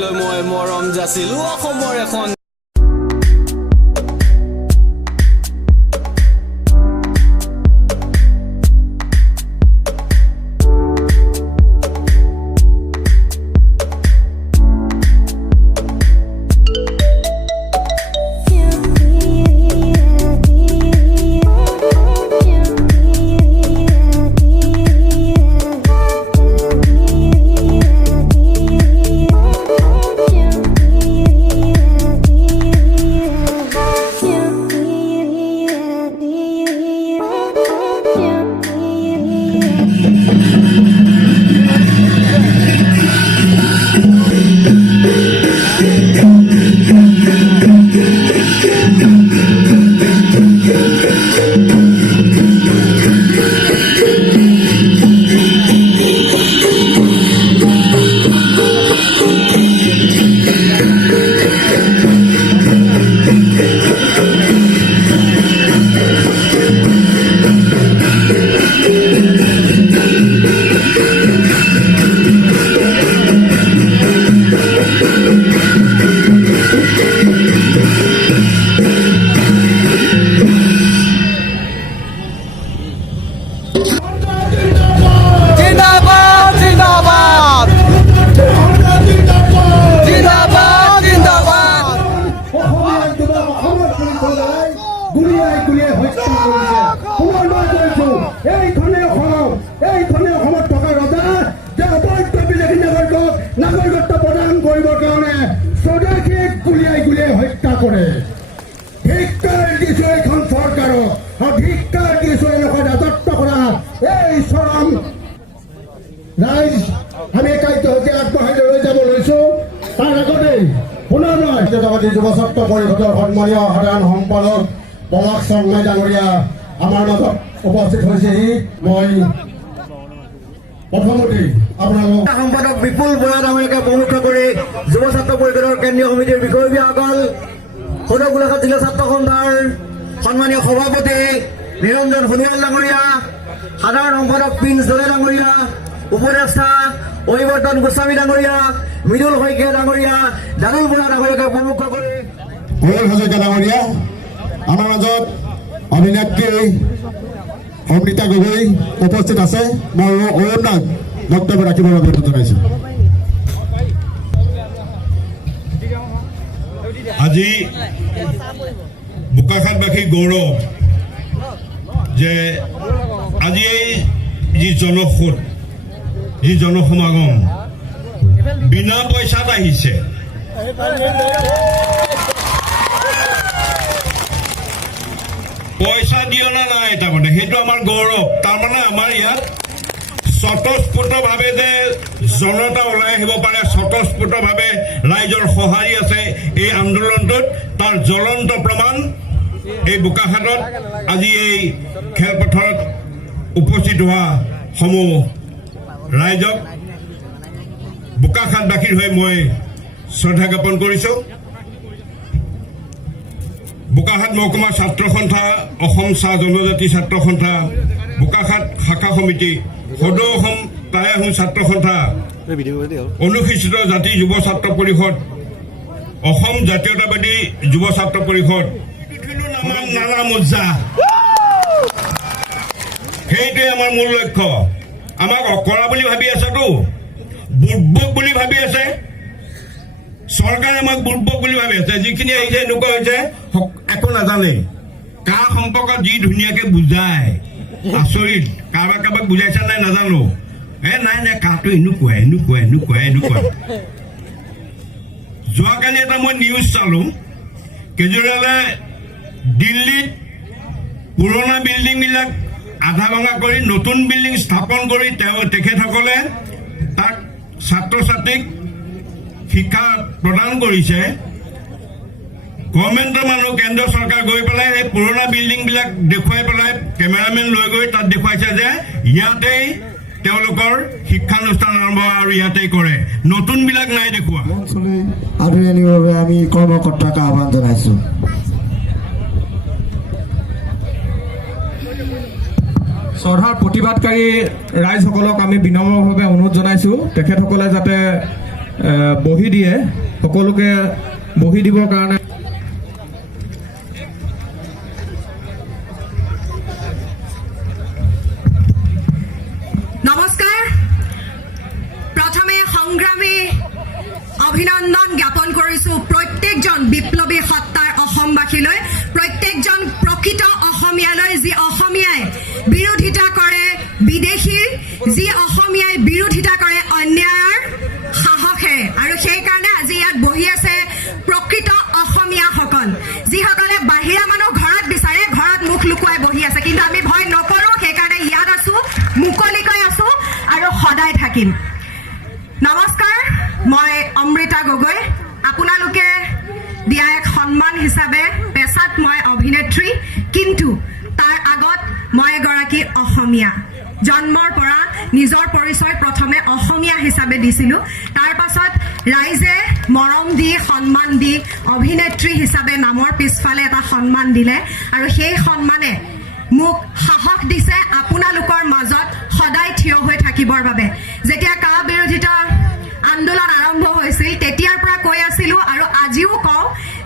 লৈ মই মৰম যাচিলো অসমৰ এখন নাগৰিকত্ব প্ৰদান কৰিবৰ কাৰণে স্বদেশীক গুলিয়াই গুলিয়াই হত্যা কৰে। ধিক্কাৰ দিছো এইখন চৰকাৰক, ধিক্কাৰ দিছো এনেকুৱা ৰাজত্ব কৰা এই চৰম ৰাইজ আমি কাৰ্যসূচী আগবঢ়াই লৈ যাব লৈছো। তাৰ আগতে পুনৰ মই জাতীয়তাবাদী যুৱ ছাত্ৰ পৰিষদৰ সন্মানীয় সাধাৰণ সম্পাদক পলাশ শৰ্মা ডাঙৰীয়া আমাৰ মাজত উপস্থিত হৈছেহি। মই প্ৰথমতে আপোনালোক সম্পাদক বিপুল বৰা ডাঙৰীয়াকে প্ৰমুখ কৰি যুৱ ছাত্ৰ পৰিষদৰ কেন্দ্ৰীয় সমিতিৰ বিষয়ববীয়াসকল, সদৌ গোলাঘাট জিলা ছাত্ৰ সন্থাৰ সন্মানীয় সভাপতি নিৰঞ্জন সোণোৱাল ডাঙৰীয়া, সাধাৰণ সম্পাদক প্ৰিন্স দলে ডাঙৰীয়া, উপদেষ্টা অভিৱৰ্তন গোস্বামী ডাঙৰীয়া, মৃদুল শইকীয়া ডাঙৰীয়া, দাদুল বৰা ডাঙৰীয়াকে প্ৰমুখ কৰি হৰেল হাজৰিকা ডাঙৰীয়া, আমাৰ মাজত অভিনেত্ৰী অমৃতা গগৈ উপস্থিত আছে। মই অৰুণাক বক্তব্য ৰাখিবৰ বাবে অনুৰোধ জনাইছো। আজি বোকাখাতবাসীৰ গৌৰৱ যে আজি এই যি জনসোধ, যি জনসমাগম বিনা পইচাত আহিছে। পইচা দিয় না নাই, তাৰমানে সেইটো আমাৰ গৌৰৱ। তাৰমানে আমাৰ ইয়াত স্বতঃস্ফূৰ্তভাৱে যে জনতা ওলাই আহিব পাৰে, স্বতঃস্ফূৰ্তভাৱে ৰাইজৰ সঁহাৰি আছে এই আন্দোলনটোত, তাৰ জ্বলন্ত প্ৰমাণ এই বোকাখাতত আজি এই খেলপথাৰত উপস্থিত হোৱা সমূহ ৰাইজক বোকাখাতবাসীৰ হৈ মই শ্ৰদ্ধা জ্ঞাপন কৰিছো। বোকাখাত মহকুমা ছাত্ৰ সন্থা, অসম চাহ জনজাতি ছাত্ৰ সন্থা, বোকাখাত শাখা সমিতি, সদৌ অসম টাই আহোম ছাত্ৰ সন্থা, অনুসূচিত জাতি যুৱ ছাত্ৰ পৰিষদ, অসম জাতীয়তাবাদী যুৱ ছাত্ৰ পৰিষদ, নানা মোৰ্চা, সেইটোৱে আমাৰ মূল লক্ষ্য। আমাক অকৰা বুলি ভাবি আছেতো, বুৰ্বক বুলি ভাবি আছে চৰকাৰে, আমাক বুৰ্বক বুলি ভাবি আছে। যিখিনি আহিছে এনেকুৱা হৈছে একো নাজানে, কাৰ সম্পৰ্কত যি ধুনীয়াকে বুজায়, আচৰিত। কাৰোবাক কাৰোবাক বুজাইছে নাই নাজানো, নাই নাই কাহটো এনেকুৱা এনেকুৱা এনেকুৱা এনেকুৱা। যোৱাকালি এটা মই নিউজ চালো, কেজৰিৱালে দিল্লীত পুৰণা বিল্ডিংবিলাক আধা ভঙা কৰি নতুন বিল্ডিং স্থাপন কৰি তেখেতসকলে তাক ছাত্ৰ ছাত্ৰীক শিক্ষা প্ৰদান কৰিছে। গভৰ্ণমেণ্টৰ মানুহ, কেন্দ্ৰীয় চৰকাৰ গৈ পেলাই এই পুৰণা বিল্ডিংবিলাক দেখুৱাই পেলাই কেমেৰামেন লৈ গৈ তাত দেখুৱাইছে যে ইয়াতেই তেওঁলোকৰ শিক্ষানুষ্ঠান আৰম্ভ আৰু ইয়াতেই কৰে, নতুনবিলাক নাই দেখুওৱা। আদৰি আনিবৰ বাবে আমি কৰ্মকৰ্তাক আহ্বান জনাইছো। চৰকাৰ প্ৰতিবাদকাৰী ৰাইজসকলক আমি বিনম্ৰভাৱে অনুৰোধ জনাইছো, তেখেতসকলে যাতে বহি দিয়ে সকলোকে বহি দিবৰ কাৰণে নমস্কাৰ প্ৰথমে সংগ্ৰামী অভিনন্দন জ্ঞাপন কৰিছো প্ৰত্যেকজন বিপ্লৱী সত্তাৰ অসমবাসীলৈ প্ৰত্যেকজন প্ৰকৃত অসমীয়ালৈ যি অসমীয়াই বিৰোধিতা কৰে বিদেশীৰ যি অসমীয়াই বিৰোধিতা কৰে অন্যায়ৰ সাহসে আৰু সেইকাৰণে আজি ইয়াত বহি আছে প্ৰকৃত অসমীয়াসকল যিসকলে বাহিৰা মানুহ ঘৰত বিচাৰে ঘৰত মুখ লুকুৱাই বহি আছে কিন্তু আমি ভয় নকৰোঁ সেইকাৰণে ইয়াত আছো মুকলিকৈ আছো আৰু সদায় থাকিম নমস্কাৰ মই অমৃতা গগৈ আপোনালোকে দিয়া এক সন্মান হিচাপে পেছাত মই অভিনেত্ৰী কিন্তু তাৰ আগত মই এগৰাকী অসমীয়া জন্মৰ পৰা নিজৰ পৰিচয় প্ৰথমে অসমীয়া হিচাপে দিছিলোঁ তাৰ পাছত ৰাইজে মৰম দি সন্মান দি অভিনেত্ৰী হিচাপে নামৰ পিছফালে এটা সন্মান দিলে আৰু সেই সন্মানে মোক সাহস দিছে আপোনালোকৰ মাজত সদায় থিয় হৈ থাকিবৰ বাবে যেতিয়া কা বিৰোধিতা আন্দোলন আৰম্ভ হৈছিল তেতিয়াৰ পৰা কৈ আছিলোঁ আৰু আজিও কওঁ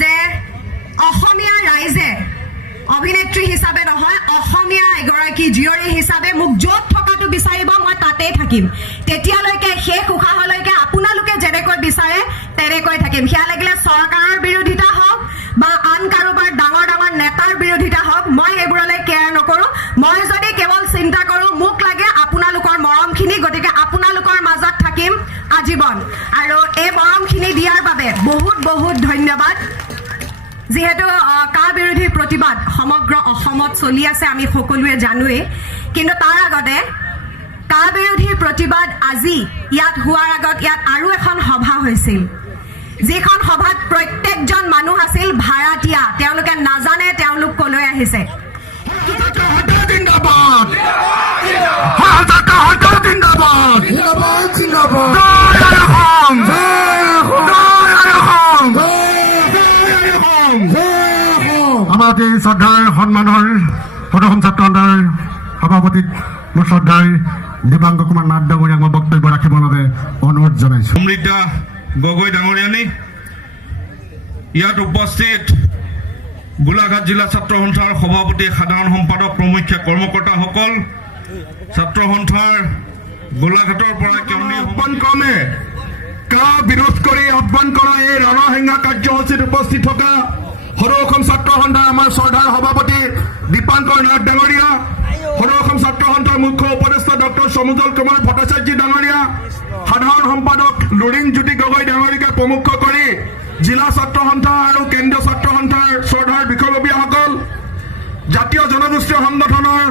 যে অসমীয়া ৰাইজে অভিনেত্ৰী হিচাপে নহয় অসমীয়া এগৰাকী জীয়ৰী হিচাপে মোক য'ত থকাটো বিচাৰিব মই তাতেই থাকিম তেতিয়ালৈকে শেষ উশাহলৈকে আপোনালোকে যেনেকৈ বিচাৰে তেনেকৈ থাকিম সেয়া লাগিলে চৰকাৰৰ বিৰোধিতা হওক বা আন কাৰোবাৰ ডাঙৰ ডাঙৰ নেতাৰ বিৰোধিতা হওক মই সেইবোৰলৈ কেয়াৰ নকৰোঁ মই যদি কেৱল চিন্তা কৰোঁ মোক লাগে আপোনালোকৰ মৰমখিনি গতিকে আপোনালোকৰ মাজত থাকিম আজীৱন আৰু এই মৰমখিনি দিয়াৰ বাবে বহুত বহুত ধন্যবাদ যিহেতু কা বিৰোধী প্ৰতিবাদ সমগ্ৰ অসমত চলি আছে আমি সকলোৱে জানোৱেই কিন্তু তাৰ আগতে কা বিৰোধী প্ৰতিবাদ আজি ইয়াত হোৱাৰ আগত ইয়াত আৰু এখন সভা হৈছিল যিখন সভাত প্ৰত্যেকজন মানুহ আছিল ভাড়াতীয়া তেওঁলোকে নাজানে তেওঁলোক কলৈ আহিছে আমাক এই শ্ৰদ্ধাৰ সন্মানৰ সদন ছাত্ৰ সন্থাৰ সভাপতি মোৰ শ্ৰদ্ধাৰ দীপাংক কুমাৰ নাথ ডাঙৰীয়াক মই বক্তব্য ৰাখিবৰ বাবে অনুৰোধ জনাইছোঁ অমৃতা গগৈ ডাঙৰীয়ানী ইয়াত উপস্থিত গোলাঘাট জিলা ছাত্ৰ সন্থাৰ সভাপতি সাধাৰণ সম্পাদক প্ৰমুখ্য কৰ্মকৰ্তাসকল ছাত্ৰ সন্থাৰ গোলাঘাটৰ পৰা ক্ৰমে কা বিৰোধ কৰি আহ্বান কৰা এই ৰণসেঙা কাৰ্যসূচীত উপস্থিত থকা সৰু অসম ছাত্ৰ সন্থাৰ আমাৰ শ্ৰদ্ধাৰ সভাপতি দীপাংকৰ নাথ ডাঙৰীয়া সৰু অসম ছাত্ৰ সন্থাৰ মুখ্য উপদেষ্টা ডক্টৰ সমুজল কুমাৰ ভট্টাচাৰ্য ডাঙৰীয়া সাধাৰণ সম্পাদক লুৰিণ জ্যোতি গগৈ ডাঙৰীয়াকে প্ৰমুখ কৰি জিলা ছাত্ৰ সন্থা আৰু কেন্দ্ৰীয় ছাত্ৰ সন্থাৰ শ্ৰদ্ধাৰ বিষয়ববীয়াসকল জাতীয় জনগোষ্ঠীয় সংগঠনৰ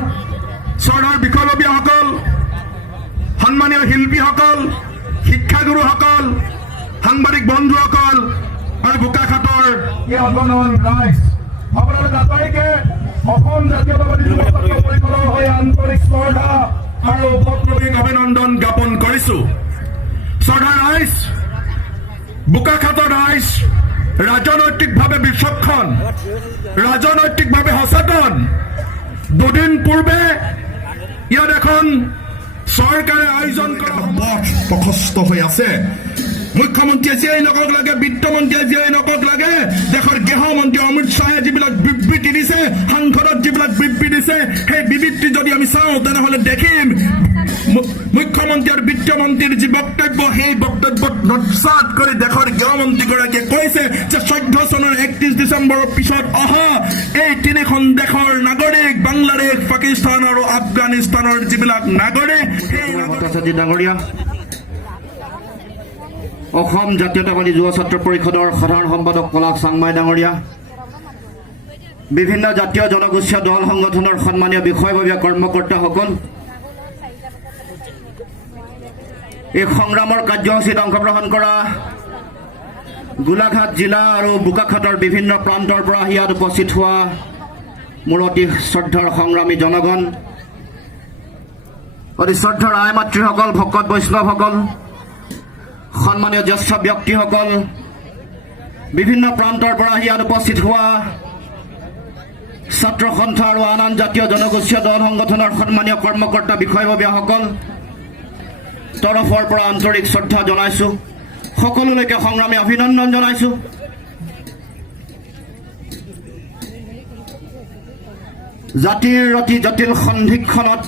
শ্ৰদ্ধাৰ বিষয়ববীয়াসকল সন্মানীয় শিল্পীসকল শিক্ষাগুৰুসকল সাংবাদিক বন্ধুসকল আৰু বোকাখাটৰ ৰাইজ আপোনালোক আটাইকে অসম জাতীয়তাবাদী যুৱ ছাত্ৰ পৰিষদৰ হৈ আন্তৰিক শ্ৰদ্ধা আৰু উপক্ৰমিক অভিনন্দন জ্ঞাপন কৰিছো শ্ৰদ্ধাৰ ৰাইজ বোকাখাটৰ ৰাইজ ৰাজনৈতিকভাৱে বিচক্ষণ ৰাজনৈতিকভাৱে সচেতন দুদিন পূৰ্বে ইয়াত এখন চৰকাৰে আয়োজন কৰা পথ প্ৰশস্ত হৈ আছে মুখ্যমন্ত্ৰীয়ে যিয়েই নকক লাগে বিত্তমন্ত্ৰীয়ে যিয়েই নকক লাগে দেশৰ গৃহমন্ত্ৰী অমিত শ্বাহে যিবিলাক বিবৃতি দিছে সাংসদত যিবিলাক বিবৃতি দিছে সেই বিবৃতি যদি আমি চাওঁ তেনেহ'লে দেখিম মুখ্যমন্ত্ৰী আৰু বিত্তমন্ত্ৰীৰ যি বক্তব্য সেই বক্তব্যত নৎসাত কৰি দেশৰ গৃহমন্ত্ৰীগৰাকীয়ে কৈছে যে 14 চনৰ 31 ডিচেম্বৰৰ পিছত অহা এই তিনিখন দেশৰ নাগৰিক বাংলাদেশ পাকিস্তান আৰু আফগানিস্তানৰ যিবিলাক নাগৰিক সেই ডাঙৰীয়া অসম জাতীয়তাবাদী যুৱ ছাত্ৰ পৰিষদৰ সাধাৰণ সম্পাদক পলাশ চাংমাই ডাঙৰীয়া বিভিন্ন জাতীয় জনগোষ্ঠীয় দল সংগঠনৰ সন্মানীয় বিষয়ববীয়া কৰ্মকৰ্তাসকল এই সংগ্ৰামৰ কাৰ্যসূচীত অংশগ্ৰহণ কৰা গোলাঘাট জিলা আৰু বোকাখাটৰ বিভিন্ন প্ৰান্তৰ পৰা ইয়াত উপস্থিত হোৱা মোৰ অতি শ্ৰদ্ধাৰ সংগ্ৰামী জনগণ অতি শ্ৰদ্ধাৰ আই মাতৃসকল ভকত বৈষ্ণৱসকল সন্মানীয় জ্যেষ্ঠ ব্যক্তিসকল বিভিন্ন প্ৰান্তৰ পৰা ইয়াত উপস্থিত হোৱা ছাত্ৰ সন্থা আৰু আন আন জাতীয় জনগোষ্ঠীয় দল সংগঠনৰ সন্মানীয় কৰ্মকৰ্তা বিষয়ববীয়াসকল তৰফৰ পৰা আন্তৰিক শ্ৰদ্ধা জনাইছোঁ সকলোলৈকে সংগ্ৰামী অভিনন্দন জনাইছো। জাতিৰ অতি জটিল সন্ধিক্ষণত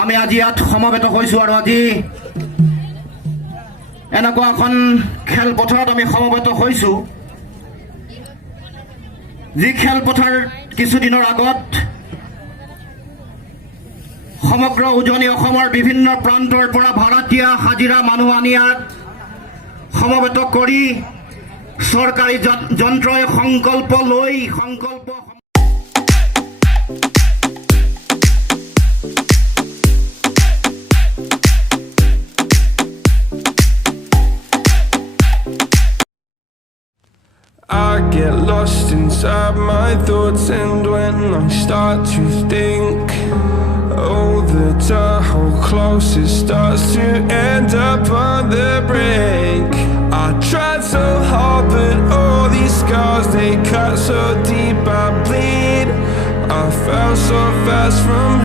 আমি আজি ইয়াত সমবেত হৈছো আৰু আজি এনেকুৱা এখন খেলপথাৰত আমি সমবেত হৈছো যি খেলপথাৰ কিছুদিনৰ আগত সমগ্ৰ উজনি অসমৰ বিভিন্ন প্ৰান্তৰ পৰা ভাড়াতীয়া হাজিৰা মানুহ আনি ইয়াত সমবেত কৰি চৰকাৰী যন্ত্ৰই সংকল্প লৈ I get lost inside my thoughts, and when I start to think, oh, the Tahoe closest starts to end up on the brink. I tried so hard, but all these scars, they cut so deep, I bleed. I fell so fast from